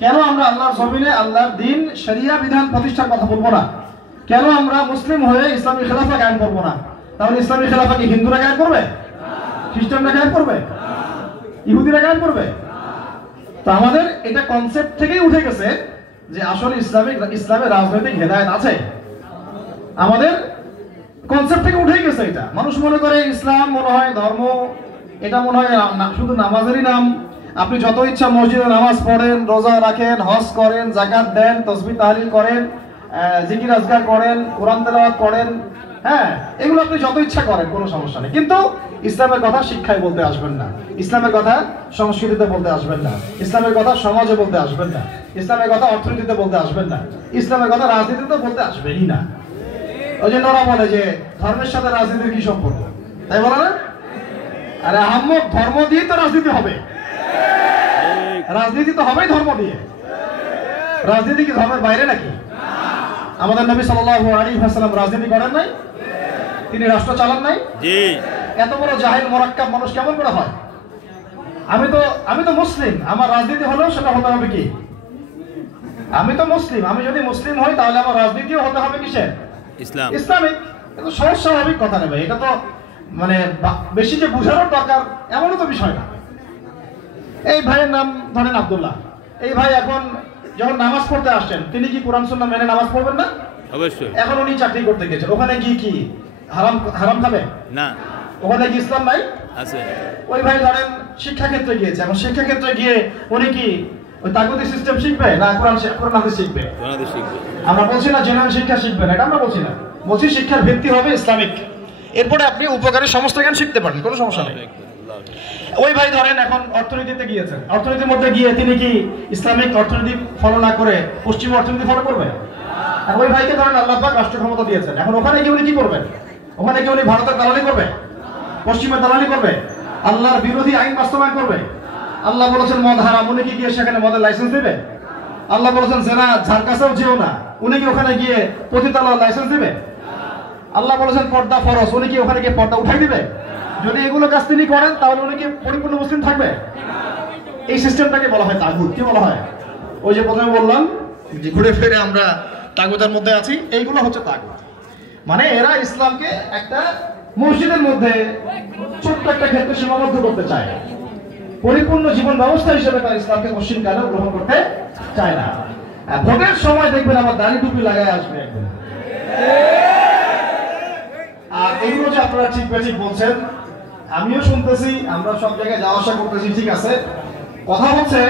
কেন আমরা আল্লাহর জমিনে আল্লাহর দ্বীন শরিয়া বিধান প্রতিষ্ঠার কথা বলবো না? কেন আমরা মুসলিম হয়ে ইসলামী খেলাফা কায়েম করবো না? তাহলে ইসলামী খেলাফা কি হিন্দুরা কায়েম করবে, খ্রিস্টানরা কায়েম করবে, ইহুদিরা কায়েম করবে? তো আমাদের এটা কনসেপ্ট থেকেই উঠে গেছে যে আসলে ইসলামের রাজনৈতিক হেদায়েত আছে। আমাদের কনসেপ্ট থেকে উঠে গেছে এটা। মানুষ মনে করে ইসলাম মনে হয় ধর্ম, এটা মনে হয় শুধু নামাজেরই নাম। আপনি যত ইচ্ছা মসজিদে নামাজ পড়েন, রোজা রাখেন, হজ করেন, যাকাত দেন, তাসবিহ তাহলিল করেন, জিকির আজকার করেন, কোরআন তেলাওয়াত করেন, হ্যাঁ, এগুলো আপনি যত ইচ্ছা করেন, কোনো সমস্যা নেই। কিন্তু ইসলামের কথা শিক্ষায় বলতে আসবেন না, ইসলামের কথা সংস্কৃতিতে বলতে আসবেন না, ইসলামের কথা সমাজে বলতে আসবেন না, ইসলামের কথা অর্থনীতিতে বলতে আসবেন না, ইসলামের কথা রাজনীতিতে বলতে আসবেনই না। ওই জন্য ওরা বলে যে ধর্মের সাথে রাজনীতির কি সম্পর্ক, তাই বলে না? আরে আহম্মক, ধর্ম দিয়ে তো রাজনীতি হবে। রাজনীতি তো হবেই ধর্ম দিয়ে। রাজনীতি কি ধর্মের বাইরে নাকি? আমাদের নবী সাল্লাল্লাহু আলাইহি ওয়াসাল্লাম রাজনীতি করেন নাই? তিনি রাষ্ট্র চালান নাই? জি। এত বড় জাহিল মোরাক্কাব মানুষ কেমন করে হয়? আমি তো মুসলিম, আমার রাজনীতি হলেও সেটা হতে হবে কি? আমি তো মুসলিম, আমি যদি মুসলিম হই তাহলে আমার রাজনীতিও হতে হবে কিসের? ইসলামিক। কিন্তু সহজ স্বাভাবিক কথা নেবে, এটা তো মানে বেশি যে বুঝানোর দরকার এমনও তো বিষয় না। এই ভাইয়ের নাম ধরেন আব্দুল্লাহ, এই ভাই এখন যখন নামাজ পড়তে আসছেন, তিনি কি কোরআন সুন্নাহ মেনে নামাজ পড়বেন না? অবশ্যই। এখন উনি চাকরি করতে গেছেন, ওখানে কি হারাম খাবে না? ওখানে কি ইসলাম নাই? আছে। ওই ভাই ধরেন শিক্ষাক্ষেত্রে গিয়েছে, এখন শিক্ষাক্ষেত্রে গিয়ে উনি কি ওই তাগুতি সিস্টেম শিখবে না কোরআন হাদিস শিখবে? আমরা বলছি না জেনারেল শিক্ষা শিখবে না, এটা আমরা বলছি না। বলছি শিক্ষার ভিত্তি হবে ইসলামিক, এরপরে আপনি উপকারী সমস্ত জ্ঞান শিখতে পারেন, কোনো সমস্যা নেই। ওই ভাই ধরেন এখন অর্থনীতিতে গিয়েছেন, অর্থনীতির মধ্যে গিয়ে তিনি কি ইসলামিক অর্থনীতি ফলো না করে পশ্চিম অর্থনীতি ফলো করবে? আর ওই ভাইকে ধরেন আল্লাহ পাক রাষ্ট্র ক্ষমতা দিয়েছেন, এখন ওখানে গিয়ে উনি কি করবেন? ওখানে গিয়ে উনি ভারতের দালালি করবে, পশ্চিমের দালালি করবে, আল্লাহর বিরোধী আইন বাস্তবায়ন করবে? আল্লাহ বলেছেন মদ হারাম, উনি কি গিয়ে সেখানে মদের লাইসেন্স দেবে? আল্লাহ বলেছেন জেনা ঝাড় কাছেও যেও না, উনি কি ওখানে গিয়ে পতিতালয়ের লাইসেন্স দেবে? আল্লাহ বলেছেন পর্দা ফরজ, উনি কি ওখানে গিয়ে পর্দা উঠাই দিবে? যদি এগুলো কাজ তিনি করেন তাহলে উনি কি পরিপূর্ণ মুসলিম থাকবে? এই সিস্টেমটাকে বলা হয় তাগুত। কি বলা হয়? ওই যে প্রথমে বললাম যে ঘুরে ফিরে আমরা তাগুতের মধ্যে আছি, এইগুলো হচ্ছে তাগুত। মানে এরা ইসলামকে একটা মসজিদের মধ্যে ছোট্ট একটা ক্ষেত্রে সীমাবদ্ধ করতে চায়, পরিপূর্ণ জীবন ব্যবস্থা হিসেবে তার ইসলামকে পশ্চিম কালেও গ্রহণ করতে চায় না। ভোটের সময় দেখবেন আমার দাড়ি টুপি লাগায় আসবে একদম। আর এইগুলো যে আপনারা ঠিক বেঠিক বলছেন, আমিও শুনতেছি, আমরা সব জায়গায় যাওয়া আসা করতেছি, ঠিক আছে। কথা হচ্ছে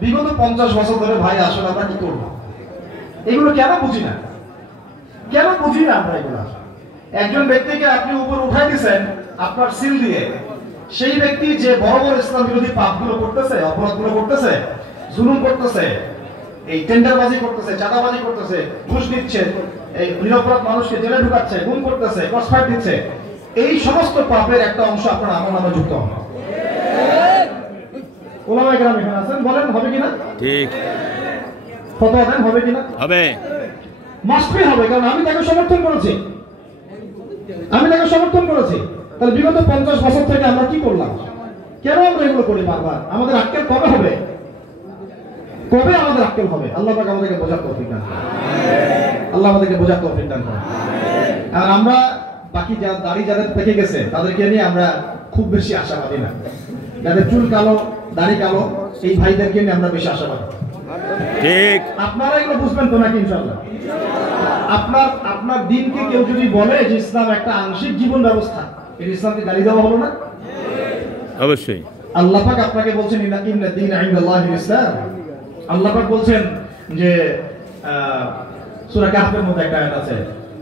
বিগত 50 বছর ধরে ভাই আসলে আমরা কি করবো? এগুলো কেন বুঝি না, কেন বুঝি না আমরা এগুলো। একজন ব্যক্তিকে আপনি উপর উঠাই দিচ্ছেন আপনার সিল দিয়ে, সেই ব্যক্তি যে বড় বড় ইসলাম বিরোধী পাপগুলো করতেছে, অপরাধগুলো করতেছে, জুলুম করতেছে, এই টেন্ডারবাজি করতেছে, চাঁদাবাজি করতেছে, ঘুষ দিচ্ছে, এই নিরপরাধ মানুষকে জেলে ঢুকাচ্ছে, গুম করতেছে, ক্রসফায়ার দিচ্ছে, এই সমস্ত পাপের একটা অংশ আপনার আমার নামে যুক্ত হন। ওলামায়ে কেরাম এখানে আছেন, বলেন হবে কিনা? ঠিক। ফতোয়া দেন হবে কিনা? হবে। মাস্টবি হবে, কারণ আমি তাকে সমর্থন করেছি, তাহলে বিগত 50 বছর থেকে আমরা কি করলাম? কেন আমরা এগুলো করি বারবার? আমাদের আক্কেল কবে হবে? কবে আমাদের আক্কেল হবে? আল্লাহ পাক আমাদেরকে বোঝার তৌফিক দান করেন। আল্লাহ আমাদেরকে বোঝার তৌফিক দান করেন। আর আমরা বাকি দাড়ি যাদের পেকে গেছে তাদেরকে নিয়ে আমরা খুব বেশি আশাবাদী না। যাদের চুল কালো, দাড়ি কালো, এই ভাইদেরকে নিয়ে আমরা বেশি আশাবাদী। ঠিক। আপনারা এগুলো বুঝবেন তো নাকি? ইনশাআল্লাহ। আপনার দিনকে কেউ যদি বলে যে ইসলাম একটা আংশিক জীবন ব্যবস্থা, এটা ইসলামকে গালি দেওয়া হলো না? অবশ্যই। আল্লাহ পাক আপনাকে বলছেন ইন্না দীন ইনদাল্লাহিল ইসলাম। আল্লাহ পাক বলছেন যে সূরা কাহফের মধ্যে একটা আয়াত আছে,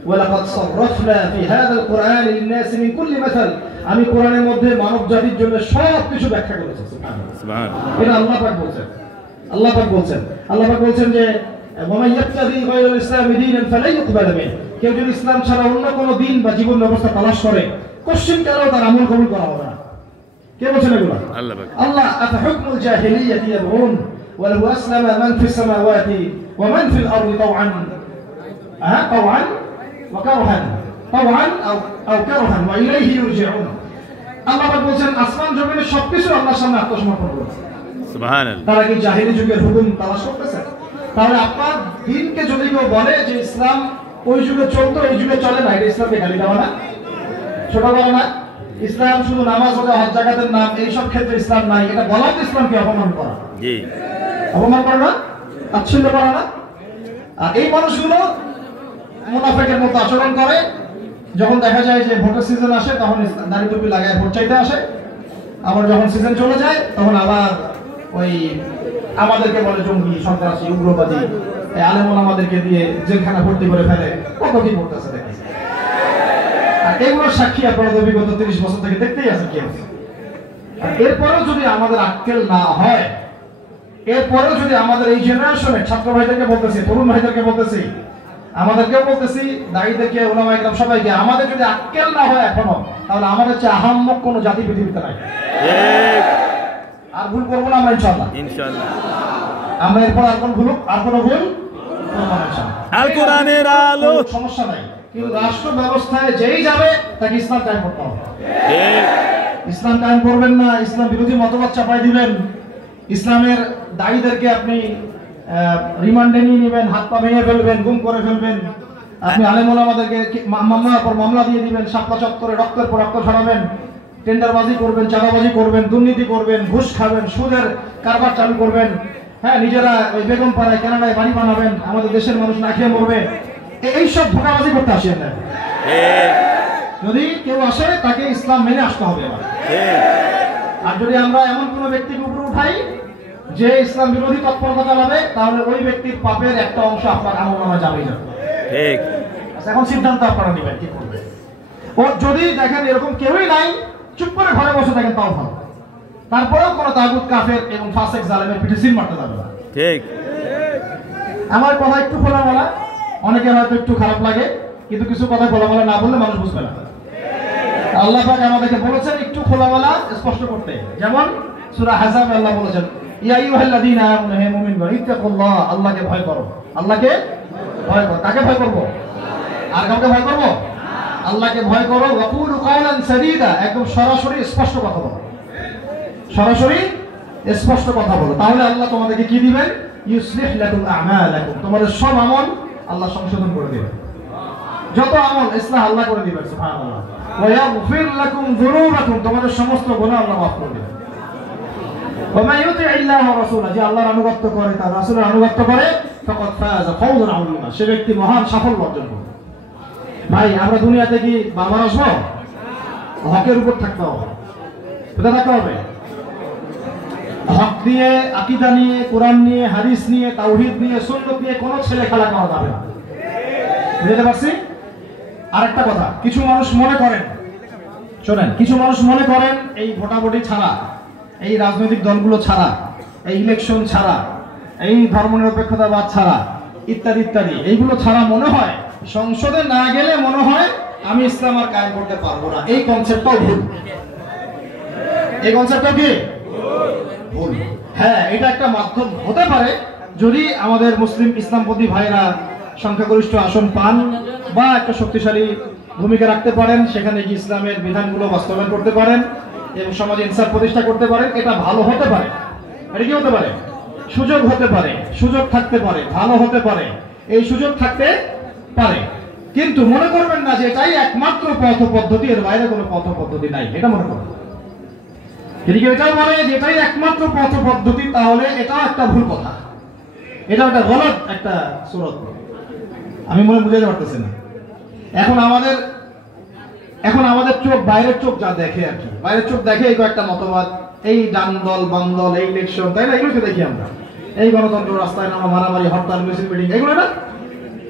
ওয়ালাকাদ সাররাফনা ফি হাযাল কুরআনি লিন-নাস মিন কুল্লি মাসাল। আমি কোরআনের মধ্যে মানব জাতির জন্য সব কিছু ব্যাখ্যা করেছি। সুবহানাল্লাহ। এটা আল্লাহ পাক বলছেন। আল্লাহ পাক বলছেন যে ওয়া ইয়াবতাগি গায়রাল ইসলামি দীনান ফালা ইউকবাল মিনহু। কেউ যদি ইসলাম ছাড়া অন্য কোনো দিন বা জীবন ব্যবস্থা তালাশ করে, কোশ্চেন কালেও তার আমল কবুল করা হবে না। কে বলছেন এগুলো? আল্লাহ পাক। আল্লাহ আফা হুকমুল জাহিলিয়াতি ইয়াবগুন ওয়া লাহু আসলামা মান ফিস সামাওয়াতি ওয়া মান ফিল আরদি তাওআন ওয়া কারহান আও কারহান ওয়া ইলাইহি ইরজিউন। আল্লাহ পাক বলছেন আসমান জমিনের সবকিছু আল্লাহর সামনে আত্মসমর্পণ করো। সুবহানাল্লাহ। তারা কি জাহিলি যুগের হুকুম তালাশ করতেছে? তাহলে আপনার দিনকে যদি কেউ বলে যে ইসলাম ওই যুগে চলতো এই যুগে চলে না, এটা ইসলামকে গালি দেওয়া না, ছোট বড় না? ইসলাম শুধু নামাজ রোজা হজ জাকাতের নাম, এইসব ক্ষেত্রে ইসলাম নাই, এটা বলা তো ইসলামকে অপমান করা। জি, অপমান করা না, তাচ্ছিল্য করা না। আর এই মানুষগুলো মুনাফিকের মতো আচরণ করে। যখন দেখা যায় যে ভোটের সিজন আসে তখন দাড়ি টুপি লাগায় ভোট চাইতে আসে, আবার যখন সিজন চলে যায় তখন আবার ওই আমাদেরকে বলে জঙ্গি, সন্ত্রাসী, উগ্রবাদী, আলেম ওলামাদেরকে দিয়ে জেলখানা ভর্তি করে ফেলে। কত কি করতেছে দেখি। আর এগুলোর সাক্ষী আপনারা বিগত 30 বছর থেকে দেখতেই আছেন কি হচ্ছে। এরপরেও যদি আমাদের আক্কেল না হয়, এরপরেও যদি আমাদের এই জেনারেশনের ছাত্র ভাইদেরকে বলতেছি, তরুণ ভাইদেরকে বলতেছি, আমাদেরকেও বলতেছি, দায়ীদেরকে, ওলামা ইকরাম সবাইকে, আমাদের যদি আক্কেল না হয় এখনো, তাহলে আমাদের চেয়ে আহাম্মক কোনো জাতি পৃথিবীতে নাই। আর ভুল করবো না আমরা ইনশাআল্লাহ। ইনশাআল্লাহ আমরা এরপর আর কোনো ভুল করবো না ইনশাআল্লাহ। আল কোরআনের আলো, সমস্যা নাই, কিন্তু রাষ্ট্র ব্যবস্থায় যেই যাবে তাকে ইসলাম কায়েম করতে হবে। ইসলাম কায়েম করবেন না, ইসলাম বিরোধী মতবাদ চাপাই দিবেন, ইসলামের দায়ীদেরকে আপনি রিমান্ডে নিয়ে নেবেন, হাত পা ভেঙে ফেলবেন, গুম করে ফেলবেন, আপনি আলেম ওলামাদেরকে মামলার পর মামলা দিয়ে দিবেন, শাপলা চত্বরে রক্তের পর রক্ত ছড়াবেন, টেন্ডারবাজি করবেন, চাঁদাবাজি করবেন, দুর্নীতি করবেন, ঘুষ খাবেন, সুদের কারবার চালু করবেন, হ্যাঁ নিজেরা ওই বেগম পাড়ায় কানাডায় বাড়ি বানাবেন, আমাদের দেশের মানুষ না খেয়ে মরবে। এইসব ধোঁকাবাজি করতে আসেন না। যদি কেউ আসে তাকে ইসলাম মেনে আসতে হবে। আর যদি আমরা এমন কোন ব্যক্তিকে উপরে উঠাই যে ইসলাম বিরোধী তৎপরতা চালাবে, তাহলে ওই ব্যক্তির পাপের একটা অংশ আপনার আমলনামায় যাবেই যাবে। ঠিক, এখন সিদ্ধান্ত আপনারা নেবেন কি করবে। ও যদি দেখেন এরকম কেউই নাই, চুপ করে ঘরে বসে থাকেন তাও ভালো, তারপরেও কোনো তাগুত কাফের এবং ফাসেক জালেমের পিঠে সিল মারতে যাবে না। ঠিক, আমার কথা একটু খোলামেলা, অনেকের হয়তো একটু খারাপ লাগে, কিন্তু কিছু কথা খোলামেলা না বললে মানুষ বুঝবে না। আল্লাহ পাক আমাদেরকে বলেছেন একটু খোলামেলা স্পষ্ট করতে। যেমন সূরা আহজাবে আল্লাহ বলেছেন, ইয়া আইয়ুহাল্লাযীনা আমানু, হে মুমিনগণ, ইত্তাকুল্লাহ, আল্লাহকে ভয় করো। আল্লাহকে ভয় করো। কাকে ভয় করব? আর কাউকে ভয় করব? আল্লাহকে ভয় করো। ওয়া কুলু কাওলান সাদীদা, একদম সরাসরি স্পষ্ট কথা বলো, সরাসরি স্পষ্ট কথা বলো। তাহলে আল্লাহ তোমাদেরকে কি দিবেন? ইউসলিহ লাকুম আমালাকুম, তোমাদের সব আমল আল্লাহ সংশোধন করে দিবেন। যত আমল ইসলাহ আল্লাহ করে দিবেন, সুবহানাল্লাহ। ওয়া ইয়াগফির লাকুম যুনুবাকুম, তোমাদের সমস্ত গুনাহ আল্লাহ মাফ করে দিবেন। ওয়া মান ইউতি'ইল্লাহ ওয়া রাসূলাহু, যে আল্লাহর আনুগত্য করে, তার রাসূলের আনুগত্য করে, ফাকাদ ফাযা ফাওজান আযীমা, সে ব্যক্তি মহান সাফল্য অর্জন করবে। ভাই, আমরা দুনিয়াতে কি বারবার আসবো? হকের উপর থাকতে হবে। কোথায় থাকতে হবে? হক নিয়ে, আকীদা নিয়ে, কোরআন নিয়ে, হাদিস নিয়ে, তাওহীদ নিয়ে, সুন্নাত নিয়ে কোনো ছেলে খেলা করা যাবে না। বুঝতে পারছি? আরেকটা কথা, কিছু মানুষ মনে করেন, শোনেন, কিছু মানুষ মনে করেন এই ভোটাভুটি ছাড়া, এই রাজনৈতিক দলগুলো ছাড়া, এই ইলেকশন ছাড়া, এই ধর্মনিরপেক্ষতাবাদ ছাড়া, ইত্যাদি ইত্যাদি, এইগুলো ছাড়া মনে হয় সংসদে না গেলে মনে হয় আমি ইসলাম আর কায়েম করতে পারবো না। এই কনসেপ্টটাও ভুল। এই কনসেপ্টটা কি ভুল? হ্যাঁ, এটা একটা মাধ্যম হতে পারে, যদি আমাদের মুসলিম ইসলামপন্থী ভাইরা সংখ্যাগরিষ্ঠ আসন পান বা একটা শক্তিশালী ভূমিকা রাখতে পারেন, সেখানে কি ইসলামের বিধানগুলো বাস্তবায়ন করতে পারেন এবং সমাজে ইনসাফ প্রতিষ্ঠা করতে পারেন, এটা ভালো হতে পারে। এটা কি হতে পারে? সুযোগ হতে পারে, সুযোগ থাকতে পারে, ভালো হতে পারে, এই সুযোগ থাকতে পারে। কিন্তু মনে করবেন না যে এটাই একমাত্র পথ পদ্ধতি, এর বাইরে কোনো পথ পদ্ধতি নাই, এটা মনে করবেন। যদি কেউ এটাও বলে যে এটাই একমাত্র পথ পদ্ধতি, তাহলে এটাও একটা ভুল কথা, এটা একটা গলত একটা সুরত। আমি মনে বুঝাতে পারতেছি না। এখন আমাদের চোখ, বাইরের চোখ যা দেখে আর কি, বাইরের চোখ দেখে এই কয়েকটা মতবাদ, এই ডান দল বাম দল, এই ইলেকশন, তাই না? এগুলোকে দেখি আমরা, এই গণতন্ত্র, রাস্তায় নামা, মারামারি, হরতাল, মিছিল, মিটিং, এগুলো না,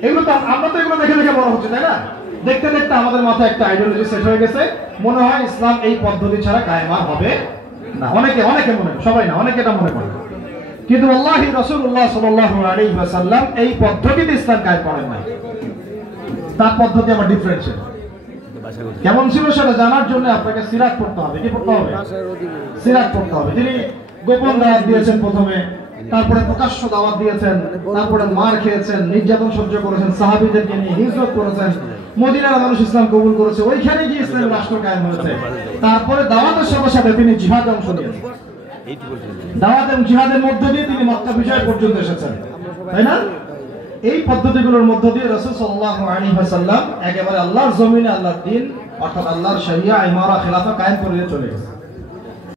এগুলো তো আমরা তো এগুলো দেখে দেখে বড় হচ্ছে, তাই না? দেখতে দেখতে আমাদের মাথায় একটা আইডিওলজি সেট হয়ে গেছে, মনে হয় ইসলাম এই পদ্ধতি ছাড়া কায়েম আর হবে না। অনেকে মনে, সবাই না, অনেকে এটা মনে করে। কিন্তু আল্লাহি রাসূলুল্লাহ সাল্লাল্লাহু আলাইহি ওয়াসাল্লাম এই পদ্ধতিতে ইসলাম কায়েম করেন না। তার পদ্ধতি আবার ডিফারেন্সিয়েট। কেমন ছিল সেটা জানার জন্য আপনাকে সিরাত পড়তে হবে। কি পড়তে হবে? সিরাত পড়তে হবে। তিনি গোপন দাওয়াত দিয়েছেন প্রথমে, তারপরে প্রকাশ্য দাওয়াত দিয়েছেন, তারপরে মার খেয়েছেন, নির্যাতন সহ্য করেছেন, সাহাবীদেরকে নিয়ে হিজরত করেছেন, মদিনার মানুষ ইসলাম কবুল করেছে, ওইখানে গিয়ে ইসলামের রাষ্ট্র কায়েম হয়েছে। তারপরে দাওয়াতের সাথে সাথে তিনি জিহাদে অংশ নিয়েছেন। দাওয়াত এবং জিহাদের মধ্য দিয়ে তিনি মক্কা বিজয় পর্যন্ত এসেছেন, তাই না? এই পদ্ধতিগুলোর মধ্য দিয়ে রাসূল সাল্লাল্লাহু আলাইহি ওয়াসাল্লাম একেবারে আল্লাহর জমিনে আল্লাহর দ্বীন অর্থাৎ আল্লাহর শরিয়া ইমারা খিলাফা কায়েম করে চলে গেছে।